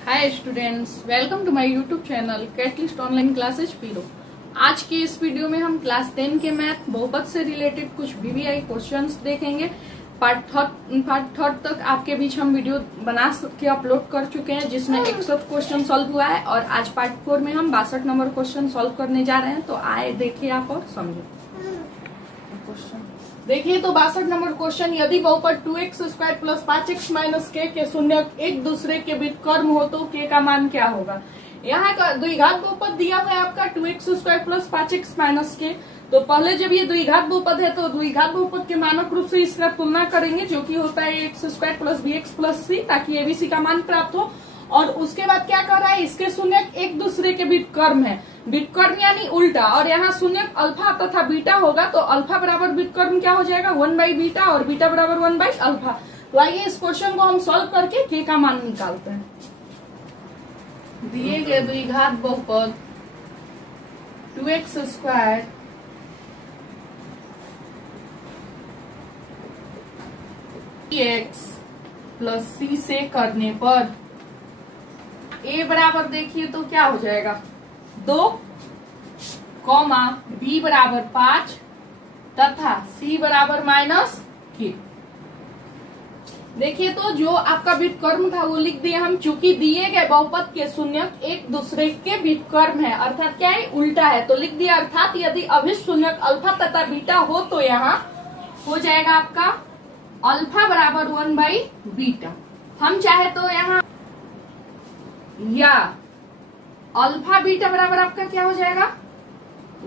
Hi students, welcome to my YouTube channel catalyst online classes पीरो। आज के इस वीडियो में हम क्लास 10 के मैथ बहुपद से रिलेटेड कुछ वीवीआई क्वेश्चंस देखेंगे। पार्ट थर्ड तक आपके बीच हम वीडियो बना के अपलोड कर चुके हैं, जिसमें 61 क्वेश्चन सॉल्व हुआ है और आज पार्ट 4 में हम 62 नंबर क्वेश्चन सॉल्व करने जा रहे हैं। तो आए देखिए आप और समझो क्वेश्चन। देखिए तो 62 नंबर क्वेश्चन, यदि बहुपद 2x² plus 5x minus k के शून्य एक दूसरे के व्युत्क्रम हो तो k का मान क्या होगा। यहाँ का द्विघात बहुपद दिया हुआ है आपका 2x² plus 5x minus k। तो पहले जब ये द्विघात बहुपद है तो द्विघात बहुपद के मानक रूप से इसका तुलना करेंगे, जो कि होता है x² plus bx plus c, ताकि एबीसी का मान प्राप्त हो। और उसके बाद क्या कर रहा है, इसके शून्य एक दूसरे के व्युत्क्रम है, व्युत्क्रम यानी उल्टा। और यहाँ शून्य अल्फा तथा बीटा होगा, तो अल्फा बराबर व्युत्क्रम क्या हो जाएगा 1/बीटा और बीटा बराबर 1/अल्फा। तो आइए इस क्वेश्चन को हम सॉल्व करके k का मान निकालते हैं। दिए गए द्विघात बहुपद 2x² x प्लस c से करने पर a बराबर देखिए तो क्या हो जाएगा 2, b बराबर 5 तथा c बराबर -k। देखिए तो जो आपका व्युत्क्रम था वो लिख दिए हम, चूंकि दिए गए बहुपद के शून्यक एक दूसरे के व्युत्क्रम है, अर्थात क्या है उल्टा है, तो लिख दिया। अर्थात यदि अभिष्ट शून्यक अल्फा तथा बीटा हो तो यहाँ हो जाएगा आपका अल्फा बराबर 1/बीटा। हम चाहे तो यहाँ या अल्फा बीटा बराबर आपका क्या हो जाएगा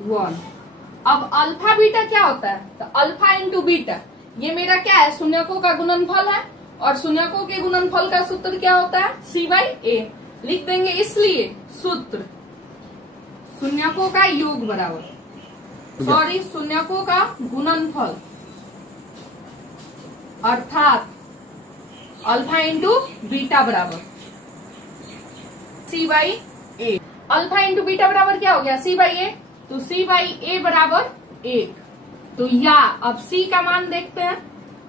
1। अब अल्फा बीटा क्या होता है, तो अल्फा इंटू बीटा, ये मेरा क्या है शून्यकों का गुणनफल है, और शून्यकों के गुणनफल का सूत्र क्या होता है c/a। लिख देंगे, इसलिए सूत्र शून्यकों का योग बराबर शून्यकों का गुणनफल, अर्थात अल्फा इंटू बीटा बराबर c/a। अल्फा इंटू बीटा बराबर क्या हो गया c/a, तो c/a बराबर 1। तो या अब c का मान देखते हैं,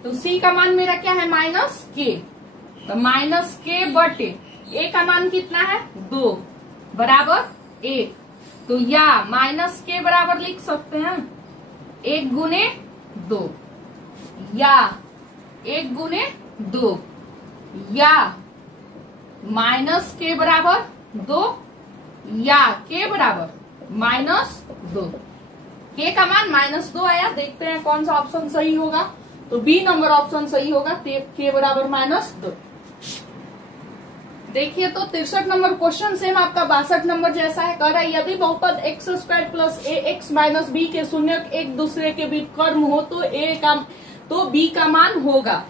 तो c का मान मेरा क्या है -k, तो -k बटे a का मान कितना है 2 बराबर 1। तो या -k बराबर लिख सकते हैं 1 गुने 2, या 1 गुने 2, या -k बराबर 2, या k बराबर -2। k का मान -2 आया, देखते हैं कौन सा ऑप्शन सही होगा। तो बी नंबर ऑप्शन सही होगा, k बराबर -2। देखिए तो 63 नंबर क्वेश्चन सेम आपका 62 नंबर जैसा है। कह रहा है यदि बहुपद x² plus ax minus b के शून्यक एक दूसरे के व्युत्क्रम हो तो b का मान होगा।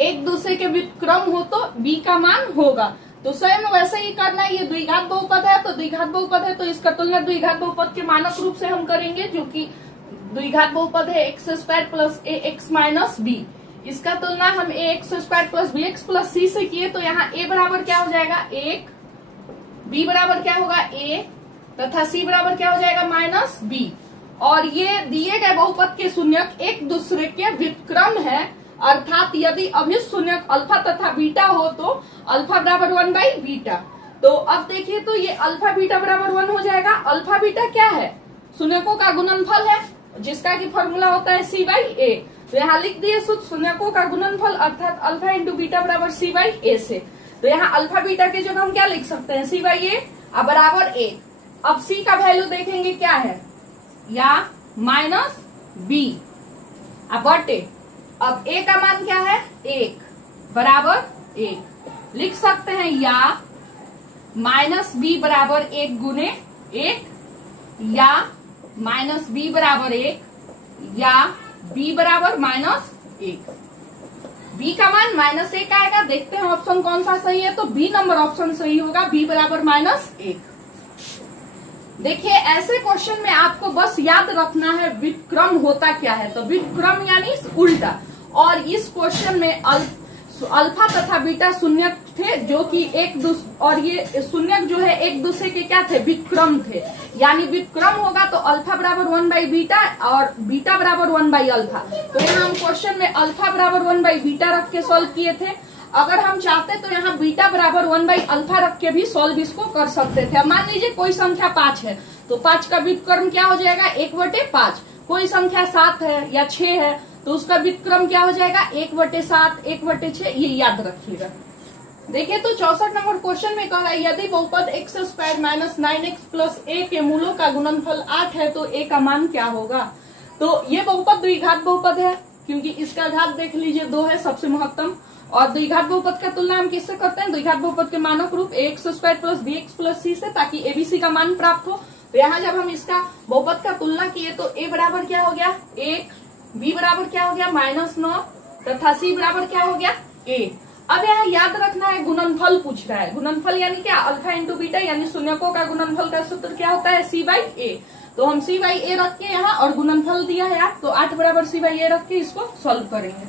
एक दूसरे के व्युत्क्रम हो तो b का मान होगा। तो स्वयं वैसे ही करना है। ये द्विघात बहुपद है, तो द्विघात बहुपद है तो इसका तुलना द्विघात बहुपद के मानक रूप से हम करेंगे, जो कि द्विघात बहुपद है x² plus ax minus b। इसका तुलना हम ax² plus bx plus c से किए, तो यहाँ a बराबर क्या हो जाएगा 1, b बराबर क्या होगा a तथा c बराबर क्या हो जाएगा -b। और ये दिए गए बहुपद के शून्यक एक दूसरे के व्युत्क्रम है, अर्थात यदि अभिष्ट शून्यक अल्फा तथा बीटा हो तो अल्फा बराबर 1/बीटा। तो अब देखिए तो ये अल्फा बीटा बराबर 1 हो जाएगा। अल्फा बीटा क्या है, शून्यकों का गुणनफल है, जिसका की फॉर्मूला होता है c/a। तो यहाँ लिख दिए सूत्र शून्यकों का गुणनफल, अर्थात अल्फा इंटू बीटा बराबर c/a से। तो यहाँ अल्फा बीटा के जगह हम क्या लिख सकते हैं c/a बराबर 1। अब c का वैल्यू देखेंगे क्या है, या -b बटे, अब a का मान क्या है 1 बराबर 1। लिख सकते हैं या -b बराबर 1 गुने 1, या -b बराबर 1, या b बराबर -1। b का मान -1 आएगा। देखते हैं ऑप्शन कौन सा सही है, तो b नंबर ऑप्शन सही होगा, b बराबर -1। देखिए ऐसे क्वेश्चन में आपको बस याद रखना है व्युत्क्रम होता क्या है, तो व्युत्क्रम यानी उल्टा। और इस क्वेश्चन में अल्फा तथा बीटा शून्यक थे, जो कि और ये शून्यक जो है एक दूसरे के क्या थे व्युत्क्रम थे, यानी व्युत्क्रम होगा तो अल्फा बराबर 1/बीटा और बीटा बराबर 1/अल्फा। तो यहाँ हम क्वेश्चन में अल्फा बराबर 1/बीटा रख के सॉल्व किए थे। अगर हम चाहते तो यहाँ बीटा बराबर 1/अल्फा रख के भी सॉल्व इसको कर सकते थे। अब मान लीजिए कोई संख्या 5 है तो 5 का व्युत्क्रम क्या हो जाएगा 1/5। कोई संख्या 7 है या 6 है तो उसका व्युत्क्रम क्या हो जाएगा 1/7, 1/6, ये याद रखिएगा। देखिए तो 64 नंबर क्वेश्चन में कह रहा है यदि बहुपद x² minus 9x plus a के मूलों का गुणनफल 8 है तो a का मान क्या होगा। तो ये बहुपद द्विघात बहुपद है क्योंकि इसका घात देख लीजिए 2 है सबसे महत्तम। और द्विघात बहुपद का तुलना हम किससे करते हैं, द्विघात बहुपद के मानक रूप ax² plus bx plus c से, ताकि abc का मान प्राप्त हो। तो यहाँ जब हम इसका बहुपद का तुलना किए तो a बराबर क्या हो गया 1, b बराबर क्या हो गया -9 तथा c बराबर क्या हो गया a। अब यहाँ याद रखना है गुणनफल पूछ रहा है। गुणनफल यानी क्या, अल्फा इंटू बीटा, यानी शून्यकों का गुणनफल का सूत्र क्या होता है c/a। तो हम c/a रख के यहाँ, और गुणनफल दिया है तो 8 बराबर c/a रख के इसको सॉल्व करेंगे।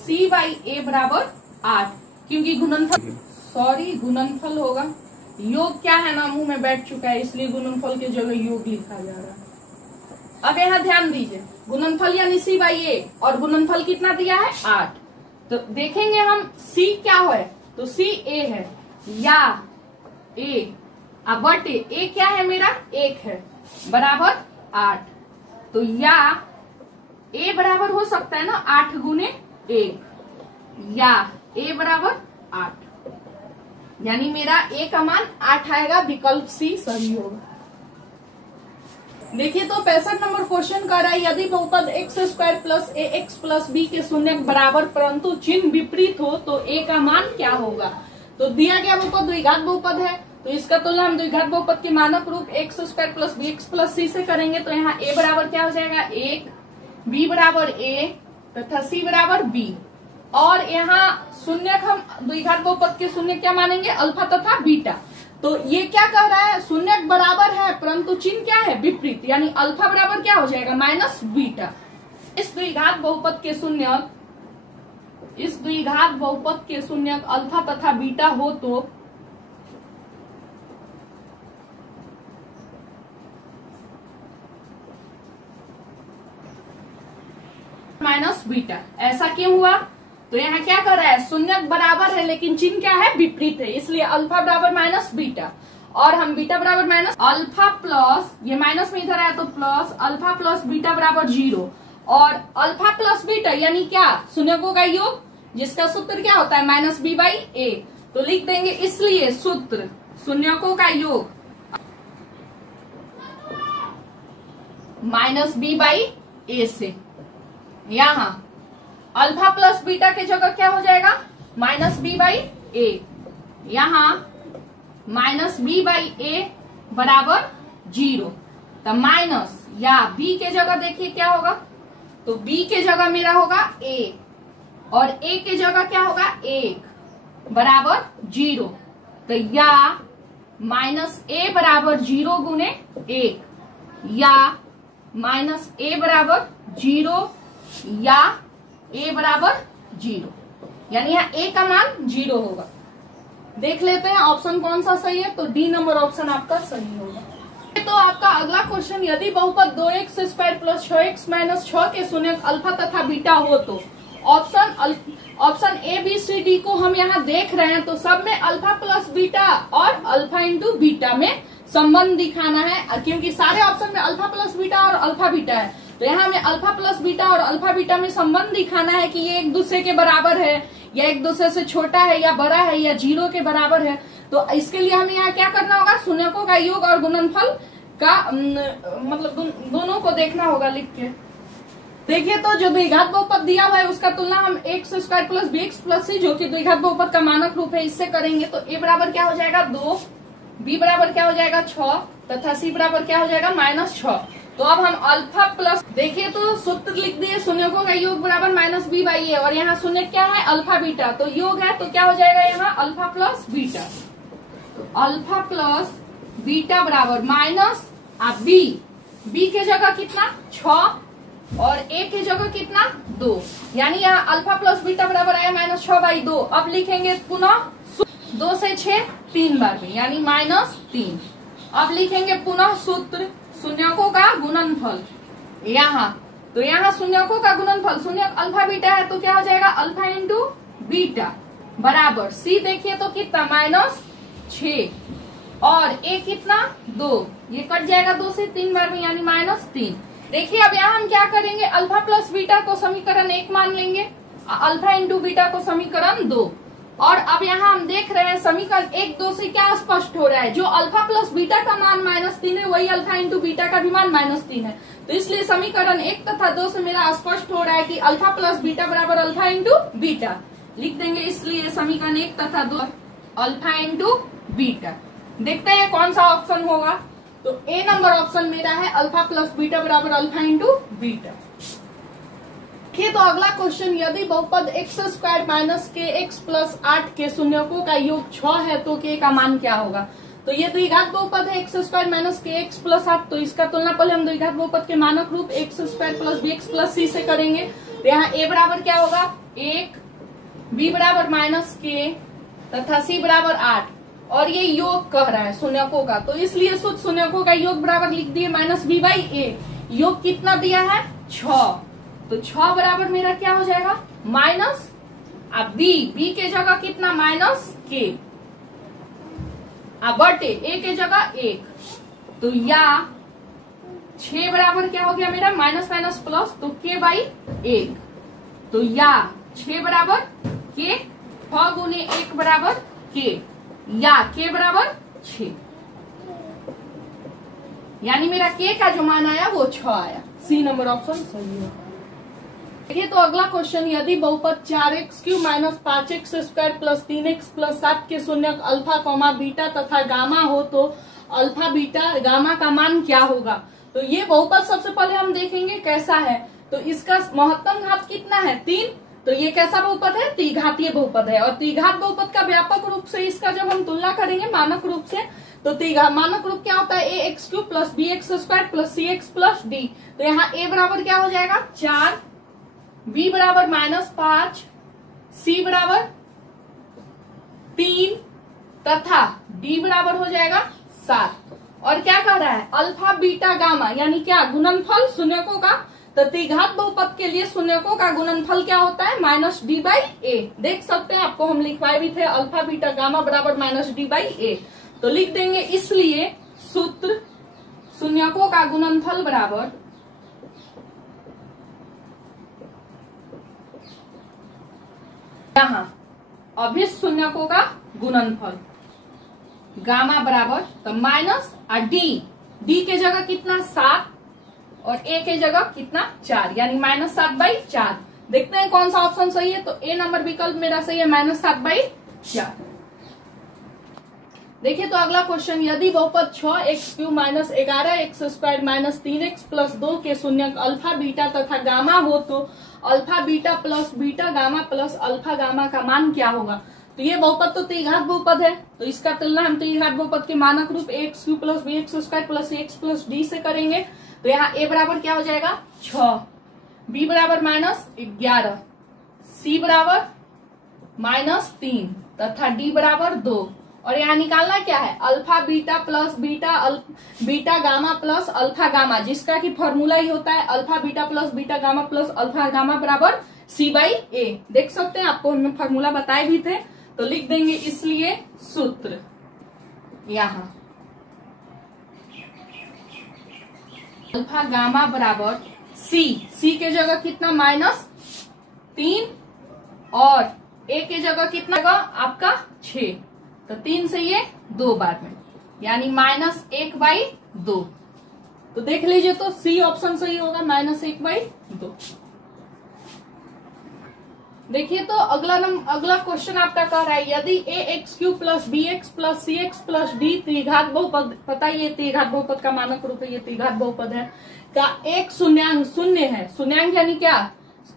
c/a बराबर 8, क्योंकि गुणनफल होगा, योग क्या है ना मुंह में बैठ चुका है इसलिए गुणनफल की जगह योग लिखा जा रहा है। अब यहाँ ध्यान दीजिए, गुणनफल यानी c/a और गुणनफल कितना दिया है 8। तो देखेंगे हम c क्या है, तो c a है या a बटे a क्या है मेरा 1 है बराबर 8। तो या a बराबर हो सकता है ना 8 गुने 1, या a बराबर 8, यानी मेरा a का मान 8 आएगा, विकल्प सी सही होगा। देखिए तो 65 नंबर क्वेश्चन कर रहा है यदि बहुपद x² plus ax plus b के शून्य बराबर परंतु चिन्ह विपरीत हो तो a का मान क्या होगा। तो दिया गया बहुपद द्विघात बहुपद है तो इसका तुलना हम द्विघात बहुपद के मानक रूप x² plus bx plus c से करेंगे। तो यहाँ a बराबर क्या हो जाएगा 1, b बराबर a तथा c बराबर b। और यहाँ शून्य हम द्विघात बहुपद के शून्य क्या मानेंगे अल्फा तथा बीटा। तो ये क्या कह रहा है, शून्य बराबर है परंतु चिन्ह क्या है विपरीत, यानी अल्फा बराबर क्या हो जाएगा माइनस बीटा। इस द्विघात बहुपद के शून्य अल्फा तथा बीटा हो तो माइनस बीटा। ऐसा क्यों हुआ, तो यहाँ क्या कर रहा है, शून्य बराबर है लेकिन चिन्ह क्या है विपरीत है, इसलिए अल्फा बराबर माइनस बीटा और हम बीटा बराबर माइनस अल्फा प्लस, ये माइनस में इधर आया तो प्लस अल्फा प्लस बीटा बराबर 0। और अल्फा प्लस बीटा यानी क्या, शून्यकों का योग, जिसका सूत्र क्या होता है -b/a। तो लिख देंगे इसलिए सूत्र शून्यकों का योग -b/a से। यहाँ अल्फा प्लस बीटा के जगह क्या हो जाएगा -b/a, यहाँ -b/a बराबर 0। तो माइनस या b के जगह देखिए क्या होगा, तो b के जगह मेरा होगा a और a के जगह क्या होगा 1 बराबर 0। तो या -a बराबर 0 गुने 1, या -a बराबर 0 या a बराबर 0, यानी यहाँ a का मान 0 होगा। देख लेते हैं ऑप्शन कौन सा सही है, तो डी नंबर ऑप्शन आपका सही होगा। तो आपका अगला क्वेश्चन, यदि बहुपद 2x² प्लस 6x माइनस 6 के शून्य अल्फा तथा बीटा हो तो option A B C D को हम यहाँ देख रहे हैं, तो सब में अल्फा प्लस बीटा और अल्फा इंटू बीटा में संबंध दिखाना है, क्योंकि सारे ऑप्शन में अल्फा प्लस बीटा और अल्फा बीटा है। तो यहाँ हमें अल्फा प्लस बीटा और अल्फा बीटा में संबंध दिखाना है कि ये एक दूसरे के बराबर है या एक दूसरे से छोटा है या बड़ा है या 0 के बराबर है। तो इसके लिए हमें यहाँ क्या करना होगा, शून्यकों का योग और गुणनफल का मतलब दोनों को देखना होगा लिख के। देखिए तो जो द्विघात बहुपद दिया हुआ है उसका तुलना हम x² plus bx plus c, जो कि द्विघात बहुपद का मानक रूप है, इससे करेंगे। तो a बराबर क्या हो जाएगा 2, b बराबर क्या हो जाएगा 6 तथा c बराबर क्या हो जाएगा -6। तो अब हम अल्फा प्लस, देखिए तो सूत्र लिख दिए शून्यकों का योग बराबर -b/a, और यहाँ शून्य क्या है अल्फा बीटा, तो योग है तो क्या हो जाएगा यहाँ अल्फा प्लस बीटा। तो अल्फा प्लस बीटा बराबर माइनस b के जगह कितना 6 और a के जगह कितना 2, यानी यहाँ अल्फा प्लस बीटा बराबर आया -6/2। अब लिखेंगे पुनः 2 से 6 3 बार में, यानी -3। अब लिखेंगे पुनः सूत्र शून्यकों का गुणनफल यहाँ, तो यहाँ शून्यकों का गुणनफल, शून्य अल्फा बीटा है तो क्या हो जाएगा अल्फा इंटू बीटा बराबर सी देखिए तो कितना -6 और ए कितना 2, ये कट जाएगा 2 से 3 बार में यानी -3। देखिए अब यहाँ हम क्या करेंगे, अल्फा प्लस बीटा को समीकरण 1 मान लेंगे, अल्फा इंटू बीटा को समीकरण 2। और अब यहाँ हम देख रहे हैं समीकरण 1 2 से क्या स्पष्ट हो रहा है, जो अल्फा प्लस बीटा का मान -3 है वही अल्फा इंटू बीटा का भी मान -3 है। तो इसलिए समीकरण 1 तथा 2 से मेरा स्पष्ट हो रहा है कि अल्फा प्लस बीटा बराबर अल्फा इंटू बीटा। लिख देंगे इसलिए समीकरण 1 तथा 2 अल्फा इंटू बीटा। देखते हैं कौन सा ऑप्शन होगा। तो ए नंबर ऑप्शन मेरा है अल्फा प्लस बीटा बराबर अल्फा इंटू बीटा। देखिए तो अगला क्वेश्चन, यदि बहुपद x² माइनस के x प्लस 8 के शून्यकों का योग 6 है तो k का मान क्या होगा। तो ये द्विघात बहुपद है x² माइनस के x प्लस 8, तो इसका तुलना पहले हम द्विघात बहुपद के मानक रूप x² plus bx plus c से करेंगे। तो यहाँ a बराबर क्या होगा 1, b बराबर -k तथा c बराबर 8, और ये योग कह रहा है शून्यकों का, तो इसलिए शुद्ध शून्यकों का योग बराबर लिख दिए -b/a। योग कितना दिया है 6, तो 6 बराबर मेरा क्या हो जाएगा माइनस, अब b के जगह कितना -k, अब बटे a के जगह 1, तो या 6 बराबर क्या हो गया मेरा माइनस माइनस प्लस, तो k/1, तो या 6 बराबर k, 6 गुने 1 बराबर k, या k बराबर 6, यानी मेरा k का जो मान आया वो 6 आया। सी नंबर ऑप्शन सही है। देखिए तो अगला क्वेश्चन, यदि बहुपद 4x³ minus 5x² plus 3x plus 7 के शून्यक अल्फा बीटा तथा गामा हो तो अल्फा बीटा गामा का मान क्या होगा। तो ये बहुपद सबसे पहले हम देखेंगे कैसा है। तो इसका महत्तम घात कितना है 3, तो ये कैसा बहुपद है त्रिघातीय बहुपद है। और त्रिघात बहुपद का व्यापक रूप से इसका जब हम तुलना करेंगे मानक रूप से, तो मानक रूप क्या होता है ax³ plus bx² plus cx plus d। तो यहाँ a बराबर क्या हो जाएगा 4, b बराबर -5, c बराबर 3 तथा d बराबर हो जाएगा 7। और क्या कह रहा है अल्फा बीटा गामा, यानी क्या गुणनफल शून्यकों का। तो त्रिघात बहुपद के लिए शून्यकों का गुणनफल क्या होता है -d/a। देख सकते हैं आपको हम लिखवाए भी थे अल्फा बीटा गामा बराबर -d/a। तो लिख देंगे इसलिए सूत्र शून्यकों का गुणनफल बराबर यहाँ अभिष्ट शून्यकों का गुणनफल गामा बराबर, तो माइनस और डी के जगह कितना 7 और ए के जगह कितना 4, यानी -7/4। देखते हैं कौन सा ऑप्शन सही है। तो ए नंबर विकल्प मेरा सही है -7/4। देखिए तो अगला क्वेश्चन, यदि बहुपद 6x³ minus 11x² minus 3x plus 2 के शून्यक अल्फा बीटा तथा गामा हो तो alpha beta plus beta gamma plus alpha gamma का मान क्या होगा। तो ये बहुपद तो त्रिघात बहुपद है, तो इसका तुलना हम त्रिघात बहुपद के मानक रूप ax³ plus bx² plus cx plus d से करेंगे। तो यहाँ a बराबर क्या हो जाएगा 6, b बराबर -11, c बराबर -3 तथा d बराबर 2। और यहाँ निकालना क्या है alpha beta plus beta gamma plus alpha gamma, जिसका कि फॉर्मूला ही होता है alpha beta plus beta gamma plus alpha gamma बराबर c/a। देख सकते हैं आपको हमने फॉर्मूला बताए भी थे। तो लिख देंगे इसलिए सूत्र यहाँ अल्फा गामा बराबर c के जगह कितना -3 और a के जगह कितना आपका 6, तो 3 से ये 2 बार में, यानी -1/2। तो देख लीजिए तो सी ऑप्शन सही होगा -1/2। देखिए तो अगला क्वेश्चन आपका कह रहा है, यदि ax³ plus bx plus cx plus d त्रिघात बहुपद, पता ही है त्रिघात बहुपद का मानक रूप है ये त्रिघात बहुपद है, का एक शून्यांक शून्य है, शून्यांक यानी क्या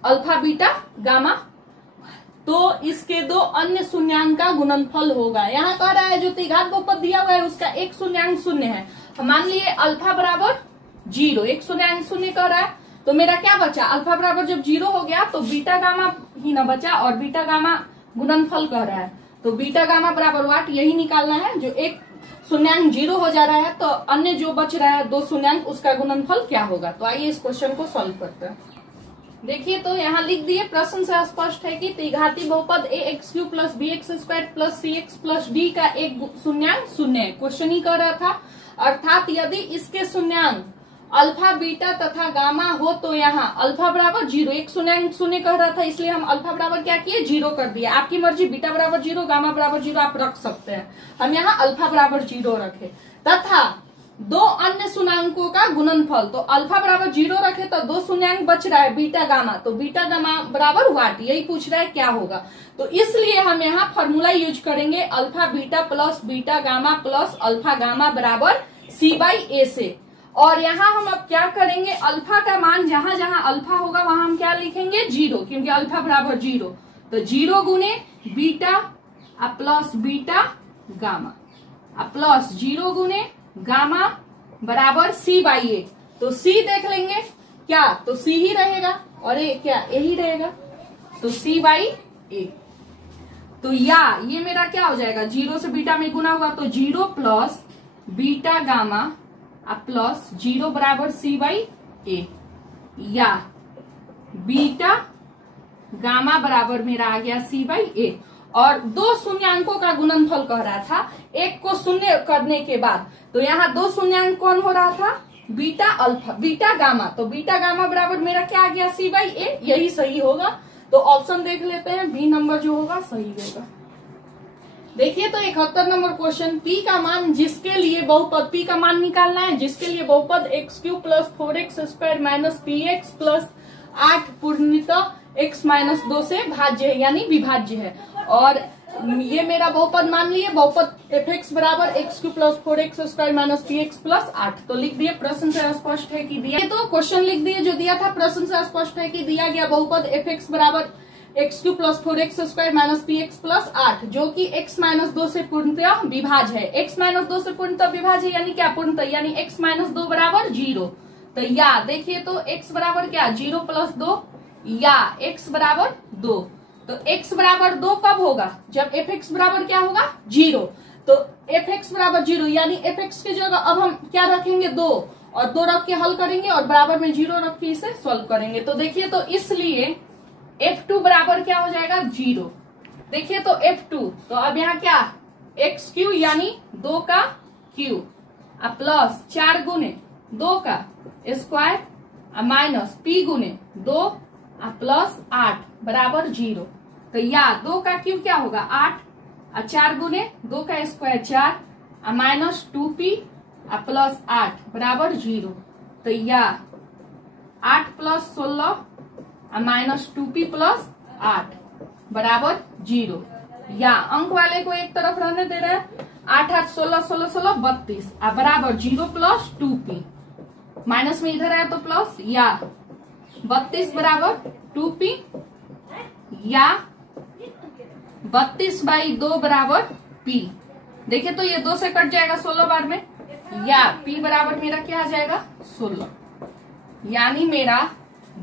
अल्फा बीटा गामा, तो इसके 2 अन्य शून्यांक का गुणनफल होगा। यहाँ कह रहा है जो त्रिघात बहुपद दिया हुआ है उसका एक शून्यांक शून्य है। मान लिए अल्फा बराबर 0, एक शून्यांक शून्य कह रहा है, तो मेरा क्या बचा अल्फा बराबर जब 0 हो गया तो बीटा गामा ही ना बचा, और बीटा गामा गुणनफल कह रहा है, तो बीटा गामा बराबर वाट यही निकालना है। जो एक शून्यांक 0 हो जा रहा है तो अन्य जो बच रहा है 2 शून्यांक उसका गुणनफल क्या होगा। तो आइए इस क्वेश्चन को सॉल्व करते हैं। देखिए तो यहाँ लिख दिए, प्रश्न से स्पष्ट है कि त्रिघाती बहुपद ax³ plus bx² plus cx plus d का एक शून्यांक शून्य है। क्वेश्चन ही कर रहा था, अर्थात यदि इसके शून्यांक अल्फा बीटा तथा गामा हो तो यहाँ अल्फा बराबर 0, एक शून्यांक शून्य कह रहा था इसलिए हम अल्फा बराबर क्या किए 0 कर दिया। आपकी मर्जी, बीटा बराबर 0, गामा बराबर 0 आप रख सकते हैं, हम यहाँ अल्फा बराबर 0 रखे। तथा दो अन्य शून्यांकों का गुणनफल, तो अल्फा बराबर 0 रखे तो दो शून्यांक बच रहा है बीटा गामा, तो बीटा गामा बराबर वाट, यही पूछ रहा है क्या होगा। तो इसलिए हम यहाँ फॉर्मूला यूज करेंगे alpha beta plus beta gamma plus alpha gamma बराबर c/a से। और यहाँ हम अब क्या करेंगे, अल्फा का मान जहां जहां अल्फा होगा वहां हम क्या लिखेंगे 0, क्योंकि अल्फा बराबर 0, तो 0 गुने beta plus beta gamma plus 0 गुने गामा बराबर c/a। तो c देख लेंगे क्या, तो c ही रहेगा और a क्या, a ही रहेगा, तो c/a। तो या ये मेरा क्या हो जाएगा, 0 से बीटा में गुना हुआ तो 0 प्लस बीटा गामा प्लस 0 बराबर c/a, या बीटा गामा बराबर मेरा आ गया c/a। और दो शून्यांकों का गुणनफल कह रहा था, एक को शून्य करने के बाद, तो यहाँ दो शून्यांक कौन हो रहा था, बीटा अल्फा बीटा गामा, तो बीटा गामा बराबर मेरा क्या आ गया c/a, यही सही होगा। तो ऑप्शन देख लेते हैं, बी नंबर जो होगा सही होगा। देखिए तो 71 नंबर क्वेश्चन, p का मान जिसके लिए बहुपद, p का मान निकालना है जिसके लिए बहुपद x³ plus 4x² minus px plus 8 पूर्णतः x माइनस 2 से भाज्य है यानी विभाज्य है। और ये मेरा बहुपद मान लिए, बहुपद fx बराबर x³ plus 4x² minus px plus 8। तो लिख दिए, प्रश्न से स्पष्ट है कि दिया, तो क्वेश्चन लिख दिए जो दिया था, प्रश्न से स्पष्ट है कि दिया गया बहुपद fx बराबर x³ plus 4x² minus px plus 8 जो कि x माइनस 2 से पूर्णतः विभाज्य है। x माइनस 2 से पूर्णतः विभाज्य यानी क्या, पूर्णतः यानी x माइनस 2 बराबर 0। तो या देखिए तो x बराबर क्या 0 प्लस 2 या x बराबर 2। तो x बराबर 2 कब होगा, जब fx बराबर क्या होगा 0। तो fx बराबर 0 यानी fx की जगह अब हम क्या रखेंगे 2, और 2 रख के हल करेंगे और बराबर में 0 रख के इसे सॉल्व करेंगे। तो देखिए तो इसलिए f2 बराबर क्या हो जाएगा 0। देखिए तो f2, तो अब यहाँ क्या x³ यानी 2 का क्यू प्लस 4 गुने 2 का स्क्वायर माइनस p गुने 2 प्लस 8 बराबर 0। तो या 2 का क्यूब क्या होगा 8 और 4 गुने 2 का स्क्वायर 4 माइनस 2p प्लस 8 बराबर 0। तो या 8 प्लस 16 माइनस 2p प्लस 8 बराबर 0। या अंक वाले को एक तरफ रहने दे रहे हैं, 8 8 16 16 16 32 बराबर 0 प्लस 2p, माइनस में इधर आया तो प्लस, या 32 बराबर 2p, या 32/2 बराबर p। देखिए तो ये 2 से कट जाएगा 16 बार में, या p बराबर मेरा क्या आ जाएगा 16, यानी मेरा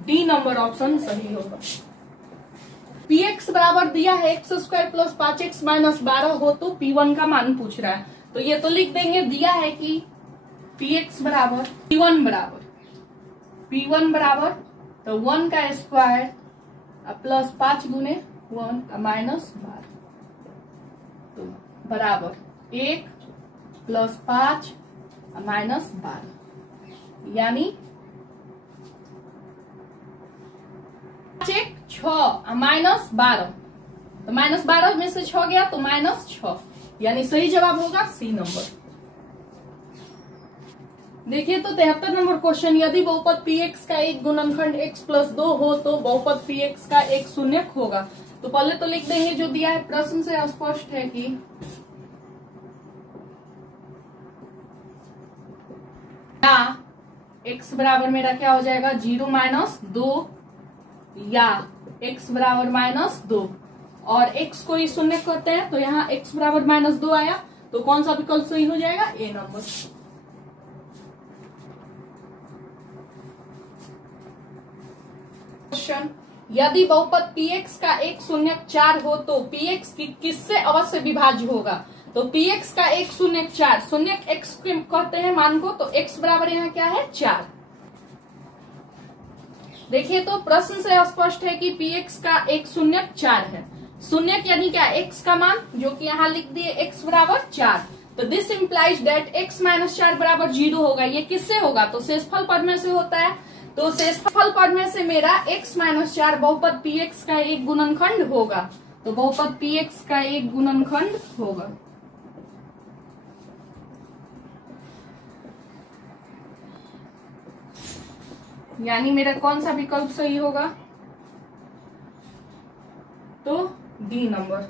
डी नंबर ऑप्शन सही होगा। px बराबर दिया है x² प्लस 5x माइनस 12 हो तो p1 का मान पूछ रहा है। तो ये तो लिख देंगे, दिया है कि px बराबर p1 बराबर तो 1 का स्क्वायर प्लस 5 गुने 1 माइनस 12 तो बराबर 1 प्लस 5 माइनस 12 यानी 6 माइनस 12, तो माइनस 12 में से 6 गया तो माइनस 6, यानी सही जवाब होगा सी नंबर। देखिए तो 73 नंबर क्वेश्चन, यदि बहुपद px का एक गुणनखंड x प्लस 2 हो तो बहुपद px का एक शून्यक होगा। तो पहले तो लिख देंगे जो दिया है, प्रश्न से स्पष्ट है कि या x बराबर मेरा क्या हो जाएगा 0 माइनस 2, या x बराबर माइनस 2, और x को ही शून्य करते हैं तो यहाँ x बराबर माइनस 2 आया, तो कौन सा विकल्प सही हो जाएगा, ए नंबर। क्वेश्चन, यदि बहुपद px का एक शून्यक 4 हो तो px किससे अवश्य विभाज्य होगा। तो px का एक शून्यक 4, शून्यक x कहते हैं मान को, तो x बराबर यहाँ क्या है 4। देखिए तो प्रश्न से स्पष्ट है कि px का एक शून्यक 4 है। शून्यक यानी क्या, x का मान, जो कि यहाँ लिख दिए x बराबर 4। तो this implies that x minus 4 बराबर 0 होगा। ये किससे होगा, तो शेषफल पद में से होता है। तो शेषफल पद में से मेरा x माइनस 4 बहुपद px का एक गुणनखंड होगा। तो बहुपद px का एक गुणनखंड होगा। यानी मेरा कौन सा विकल्प सही होगा, तो डी नंबर।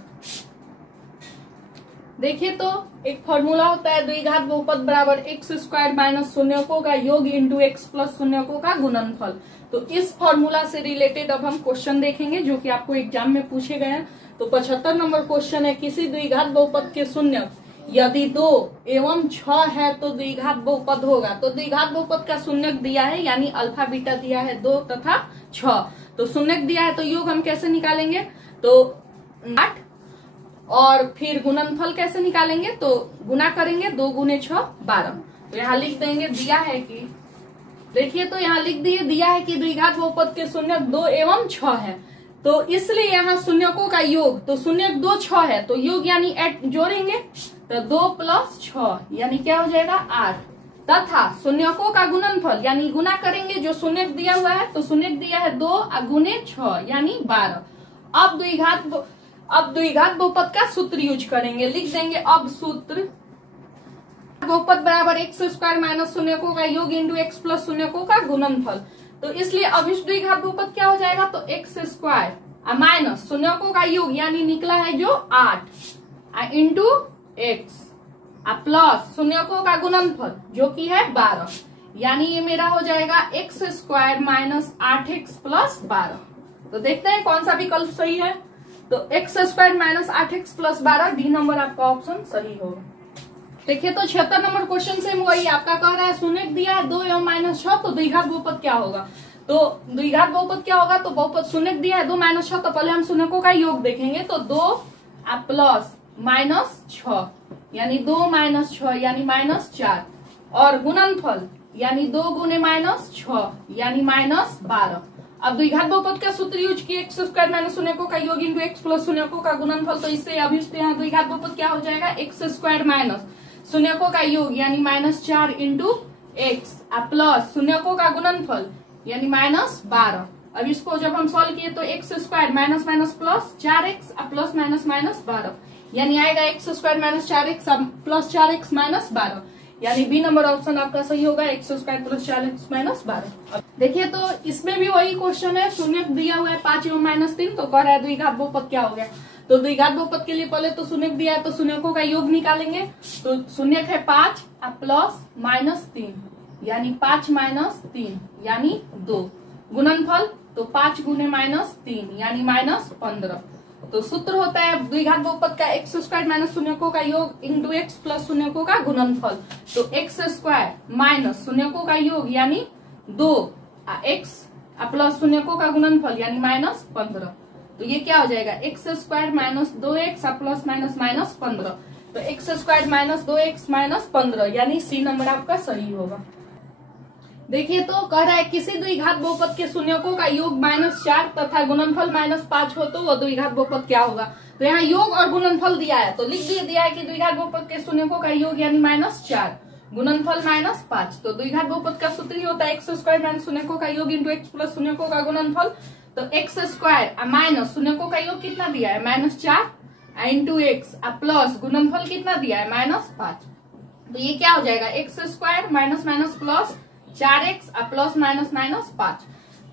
देखिए तो एक फॉर्मूला होता है द्विघात बहुपद बराबर एक्स स्क्वायर माइनस शून्यकों का योग इंटू एक्स प्लस शून्यकों का गुणनफल। तो इस फॉर्मूला से रिलेटेड अब हम क्वेश्चन देखेंगे जो कि आपको एग्जाम में पूछे गए हैं। तो 75 नंबर क्वेश्चन है, किसी द्विघात बहुपद के शून्यक यदि 2 एवं 6 है तो द्विघात बहुपद होगा। तो द्विघात बहुपद का शून्यक दिया है, यानी अल्फा बीटा दिया है 2 तथा 6। तो शून्यक दिया है तो योग हम कैसे निकालेंगे, तो 8, और फिर गुणनफल कैसे निकालेंगे, तो गुना करेंगे 2 गुने 6 12। तो यहाँ लिख देंगे, दिया है कि, देखिए तो यहाँ लिख दिए, दिया है कि द्विघात बहुपद के शून्यक 2 एवं 6 है। तो इसलिए यहाँ शून्यकों का योग, तो शून्यक 2 6 है तो योग यानी जोड़ेंगे तो 2 प्लस 6 यानी क्या हो जाएगा 8, तथा शून्यकों का गुणनफल यानी गुना करेंगे, जो शून्यक दिया हुआ है तो शून्यक दिया है 2 गुने 6 यानी 12। अब द्विघात बहुपद का सूत्र यूज करेंगे, लिख देंगे अब सूत्र बहुपद बराबर एक्स स्क्वायर माइनस शून्यकों का योग इंटू एक्स प्लस शून्यकों का गुणनफल। तो इसलिए अभिष्ट द्विघात बहुपद क्या हो जाएगा, तो एक्स स्क्वायर माइनस शून्यकों का योग यानी निकला है जो 8 इंटू एक्स प्लस शून्यकों का गुणनफल जो कि है 12, यानी ये मेरा हो जाएगा x square minus 8x plus 12। तो देखते हैं कौन सा विकल्प सही है। तो x square minus 8x plus 12, D number आपका ऑप्शन सही होगा। देखिए तो 76 नंबर क्वेश्चन से वही आपका कह रहा है, शून्यक दिया है 2 एवं माइनस 6, तो द्विघात बहुपद क्या होगा। तो द्विघात बहुपद क्या होगा, तो बहुपद शून्यक दिया है 2 माइनस 6, तो पहले हम शून्यकों का योग देखेंगे। तो 2 प्लस माइनस 6 यानी 2 माइनस 6 यानी माइनस 4, और गुणनफल यानी 2 गुने माइनस 6 यानी माइनस 12। अब द्विघात बहुपद का सूत्र यूज किए, एक्स स्क्वायर माइनस शून्यकों का योग इंटू एक्स प्लस शून्यकों का गुणनफल। तो इससे अभिष्ट यहाँ द्विघात बहुपद क्या हो जाएगा, एक्स स्क्वायर माइनस शून्यकों का योग यानी माइनस 4 इंटू एक्स प्लस शून्यकों का गुणनफल यानी माइनस 12। अब इसको जब हम सॉल्व किए तो x square minus minus plus 4x plus minus minus 12 यानी आएगा x square minus 4x plus 4x minus 12, यानी बी नंबर ऑप्शन आपका सही होगा, x square plus 4x minus 12। देखिए तो इसमें भी वही क्वेश्चन है, शून्यक दिया हुआ है 5 एवं माइनस 3, तो कह रहा है द्विघात बहुपद क्या हो गया। तो द्विघात बहुपद के लिए पहले तो शून्यक दिया है तो शून्यकों का योग निकालेंगे। तो शून्यक है 5 प्लस माइनस 3 यानी 5 माइनस 3 यानी 2, गुणनफल तो 5 गुने माइनस 3 यानी माइनस 15। तो सूत्र होता है द्विघात बहुपद का एक्स स्क्वायर माइनस शून्यकों का योग इंटू एक्स प्लस शून्यकों का गुणनफल। तो एक्स स्क्वायर माइनस शून्यकों का योग यानी 2 एक्स प्लस शून्यकों का गुणनफल यानी माइनस 15। तो ये क्या हो जाएगा, x square minus 2x plus minus minus 15। तो x square minus 2x minus 15 यानी सी नंबर आपका सही होगा। देखिए तो कह रहा है किसी द्विघात बहुपद के शून्यकों का योग -4 तथा गुणनफल -5 हो तो वो द्विघात बहुपद क्या होगा। तो यहाँ योग और गुणनफल दिया है तो लिख दिया है कि द्विघात बहुपद के शून्यकों का योग यानी -4 गुणनफल -5। तो द्विघात बहुपद का सूत्र ही होता है एक्स स्क्वायर माइनस शून्यकों का योग इंटू एक्स प्लस शून्यकों का गुणनफल। तो एक्स स्क्वायर माइनस शून्यकों का योग कितना दिया है -4 इंटू एक्स प्लस गुणनफल कितना दिया है -5। तो ये क्या हो जाएगा x square minus minus plus 4x plus minus minus 5।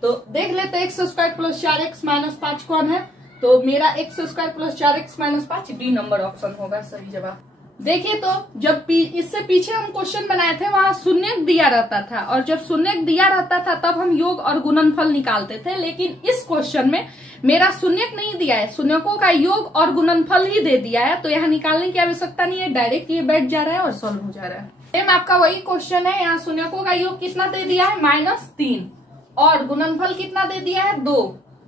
तो देख लेते हैं x square plus 4x minus 5 कौन है। तो मेरा x square plus 4x minus 5 D number option होगा सही जवाब। देखिए तो जब इससे पीछे हम क्वेश्चन बनाए थे वहां शून्यक दिया रहता था, और जब शून्यक दिया रहता था तब हम योग और गुणनफल निकालते थे, लेकिन इस क्वेश्चन में मेरा शून्यक नहीं दिया है, शून्यकों का योग और गुणनफल ही दे दिया है। तो यहाँ निकालने की आवश्यकता नहीं है, डायरेक्ट ये बैठ जा रहा है और सॉल्व हो जा रहा है। सेम आपका वही क्वेश्चन है, यहाँ शून्यकों का योग कितना दे दिया है -3 और गुणनफल कितना दे दिया है 2।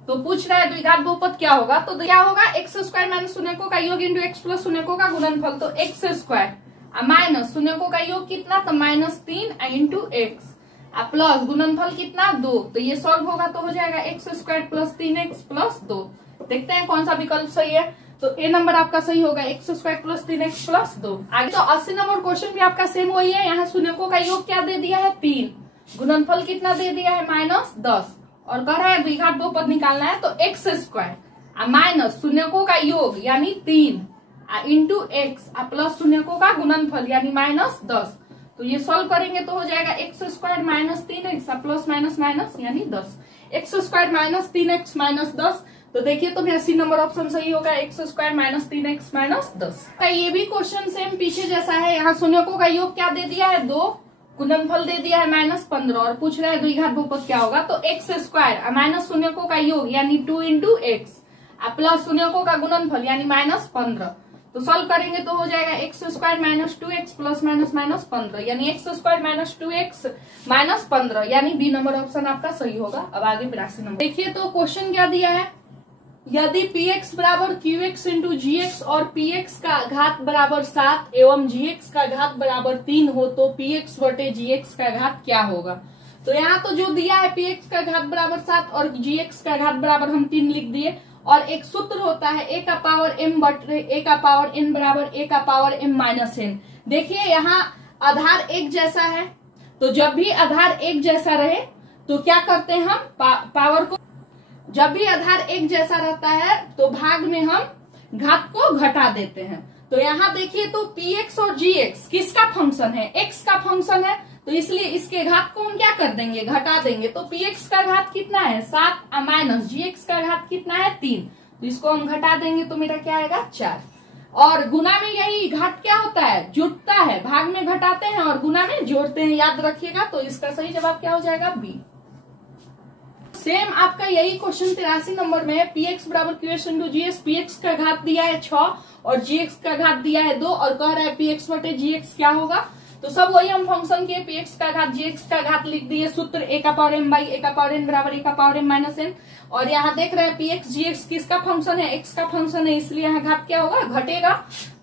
तो पूछ रहा है द्विघात बहुपद क्या होगा। तो क्या होगा एक्स स्क्वायर माइनस शून्यकों का योग इंटू एक्स प्लस शून्यकों का गुणनफल। तो एक्स स्क्वायर माइनस शून्यकों का योग कितना, तो -3 इंटू एक्स प्लस गुणनफल कितना 2, तो ये सॉल्व होगा तो हो जाएगा x square plus 3x plus 2। देखते हैं कौन सा विकल्प सही है। तो ए नंबर आपका सही होगा, x square plus 3x plus 2। आगे तो 80 नंबर क्वेश्चन भी आपका सेम वही है। यहाँ शून्यकों का योग क्या दे दिया है 3, गुणनफल कितना दे दिया है -10, और कह रहा है द्विघात बहुपद निकालना है। तो एक्स स्क्वायर माइनस शून्यकों का योग यानी 3 इंटू एक्स प्लस शून्यकों का गुणनफल यानी -10। तो ये सॉल्व करेंगे तो हो जाएगा x square minus 3x plus minus minus यानी 10, x square minus 3x minus 10। तो देखिए तो 80 नंबर ऑप्शन सही होगा, x square minus 3x minus 10। ये भी क्वेश्चन सेम पीछे जैसा है। यहाँ शून्यकों का योग क्या दे दिया है 2, गुणनफल दे दिया है -15, और पूछ रहा है द्विघात बहुपद क्या होगा। तो एक्स स्क्वायर माइनस शून्यकों का योग यानी 2 इंटू एक्स प्लस शून्यकों का गुणनफल यानी -15। तो सॉल्व करेंगे तो हो जाएगा x square minus 2x plus minus minus 15 यानी x square minus 2x minus 15 यानी बी नंबर ऑप्शन आपका सही होगा। अब आगे 82 नंबर देखिए तो क्वेश्चन क्या दिया है, यदि px बराबर qx इंटू gx और px का घात बराबर 7 एवं gx का घात बराबर 3 हो तो px बटे gx का घात क्या होगा। तो यहाँ तो जो दिया है px का घात बराबर 7 और gx का घात बराबर हम 3 लिख दिए, और एक सूत्र होता है a का पावर m बटे a का पावर n बराबर a का पावर m माइनस n। देखिए यहाँ आधार एक जैसा है, तो जब भी आधार एक जैसा रहे तो क्या करते हैं हम पावर को, जब भी आधार एक जैसा रहता है तो भाग में हम घात को घटा देते हैं। तो यहाँ देखिए तो px और gx किसका फंक्शन है, x का फंक्शन है, तो इसलिए इसके घात को हम क्या कर देंगे, घटा देंगे। तो px का घात कितना है 7 माइनस gx का घात कितना है 3, तो इसको हम घटा देंगे तो मेरा क्या आएगा 4। और गुना में यही घात क्या होता है, जुटता है, भाग में घटाते हैं और गुना में जोड़ते हैं, याद रखिएगा। तो इसका सही जवाब क्या हो जाएगा बी। सेम आपका यही क्वेश्चन 83 नंबर में है, px बराबर qx इंटू gx, px का घात दिया है 6 और gx का घात दिया है 2, और कह रहा है px बटे gx क्या होगा। तो सब वही हम फंक्शन के px का घात gx का घात लिख दिए, सूत्र a का पावर m बाई a का पावर n बराबर a का पावर m माइनस n। और यहाँ देख रहे हैं px gx किसका फंक्शन है, x का फंक्शन है, इसलिए यहाँ घात क्या होगा, घटेगा।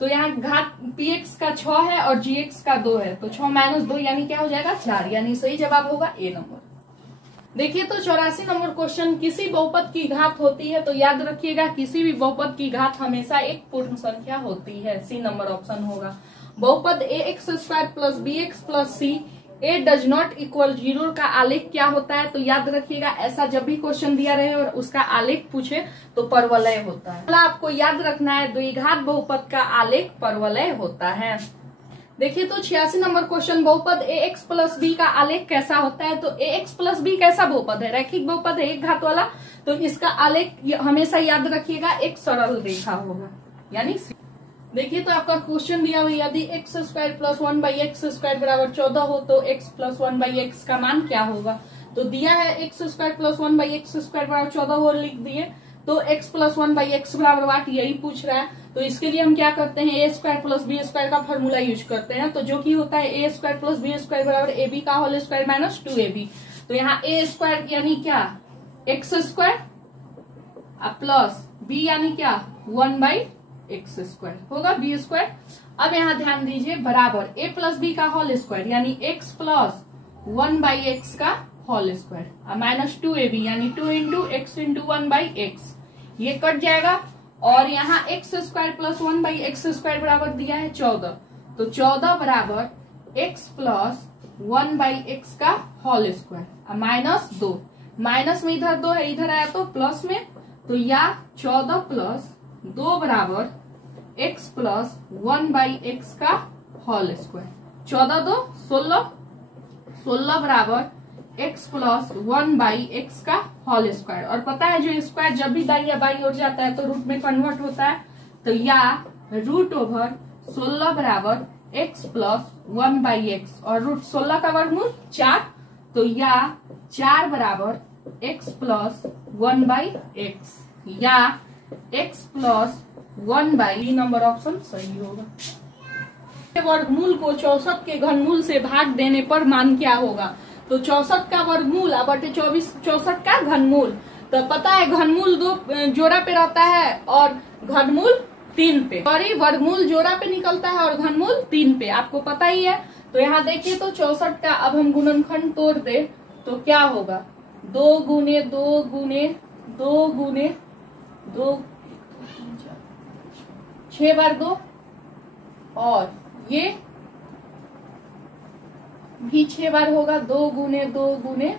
तो यहाँ घात px का 6 है और gx का 2 है, तो 6 माइनस 2 यानी क्या हो जाएगा 4, यानी सही जवाब होगा ए नंबर। देखिए तो 84 नंबर क्वेश्चन, किसी बहुपद की घात होती है, तो याद रखिएगा किसी भी बहुपद की घात हमेशा एक पूर्ण संख्या होती है, सी नंबर ऑप्शन होगा। बहुपद ax square plus bx plus c a does not equal 0 का आलेख क्या होता है। तो याद रखिएगा ऐसा जब भी क्वेश्चन दिया रहे और उसका आलेख पूछे तो परवलय होता है। आपको याद रखना है द्विघात बहुपद का आलेख परवलय होता है। देखिए तो 86 नंबर क्वेश्चन, बहुपद ax प्लस b का आलेख कैसा होता है। तो ax प्लस b कैसा बहुपद है, रैखिक बहुपद है, एक घात वाला, तो इसका आलेख हमेशा याद रखिएगा एक सरल रेखा होगा यानी। देखिए तो आपका क्वेश्चन दिया हुआ, यदि x square plus 1 by x square बराबर 14 हो तो x प्लस 1 बाई एक्स का मान क्या होगा। तो दिया है x square plus 1 by x square बराबर 14 हो, लिख दिए। तो x प्लस 1 बाई एक्स बराबर 8 यही पूछ रहा है। तो इसके लिए हम क्या करते हैं, ए स्क्वायर प्लस बी स्क्वायर का फॉर्मूला यूज करते हैं। तो जो कि होता है ए स्क्वायर प्लस बी स्क्वायर बराबर ए बी का होल स्क्वायर माइनस 2ab। तो यहाँ ए स्क्वायर यानी क्या एक्स स्क्वायर प्लस बी यानी क्या 1 बाई एक्स स्क्वायर होगा बी स्क्वायर। अब यहाँ ध्यान दीजिए बराबर ए प्लस बी का होल स्क्वायर यानी एक्स प्लस 1 बाई एक्स का होल स्क्वायर माइनस 2ab यानी 2 into x into 1 by x, ये कट जाएगा। और यहाँ x square plus 1 by x square बराबर दिया है 14, तो 14 बराबर एक्स प्लस 1 बाई एक्स का होल स्क्वायर माइनस 2, माइनस में इधर 2 है, इधर आया तो प्लस में, तो या 14 प्लस 2 बराबर एक्स प्लस 1 बाई एक्स का होल स्क्वायर, 14 2 16, 16 बराबर x प्लस 1 बाई एक्स का होल स्क्वायर। और पता है जो स्क्वायर जब भी दाई या बाई ओर जाता है तो रूट में कन्वर्ट होता है, तो या रूट ओवर 16 बराबर x प्लस 1 बाई एक्स, और रूट 16 का वर्गमूल 4, तो या 4 बराबर x प्लस 1 बाई एक्स, या x plus 1 by number option सही होगा। वर्गमूल को 64 के घनमूल से भाग देने पर मान क्या होगा। तो 64 का वर्गमूल बटे 64 का घनमूल, तो पता है घनमूल 2 जोड़ा पे रहता है और घनमूल 3 पे, सॉरी वर्गमूल जोड़ा पे निकलता है और घनमूल 3 पे, आपको पता ही है। तो यहाँ देखिए तो 64 का अब हम गुणनखंड तोड़ दे तो क्या होगा, 2 गुने 2 गुने 2 गुने 2, 6 बार 2, और ये भी 6 बार होगा, 2 गुने 2 गुने,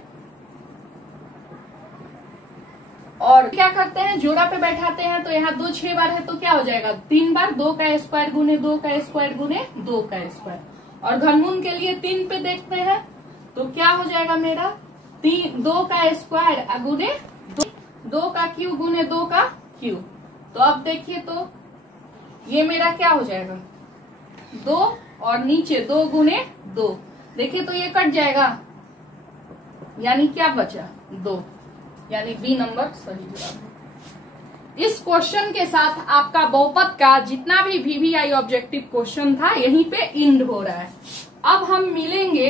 और क्या करते हैं जोड़ा पे बैठाते हैं तो यहाँ 2 6 बार है तो क्या हो जाएगा, 3 बार 2 का स्क्वायर गुने 2 का स्क्वायर गुने 2 का स्क्वायर। और घनमूल के लिए 3 पे देखते हैं तो क्या हो जाएगा मेरा, 2 का स्क्वायर गुने 2 का क्यू गुने 2 का क्यू। तो अब देखिए तो ये मेरा क्या हो जाएगा, 2 और नीचे 2 गुने 2, देखिए तो ये कट जाएगा, यानी क्या बचा 2, यानी बी नंबर सही जवाब। इस क्वेश्चन के साथ आपका बहुपद का जितना भी वीवीआई ऑब्जेक्टिव क्वेश्चन था यहीं पे एंड हो रहा है। अब हम मिलेंगे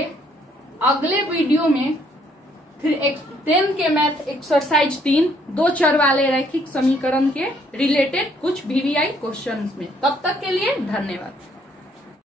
अगले वीडियो में फिर 10 के मैथ एक्सरसाइज 3 2 चर वाले रैखिक समीकरण के रिलेटेड कुछ वीवीआई क्वेश्चंस में। तब तक के लिए धन्यवाद।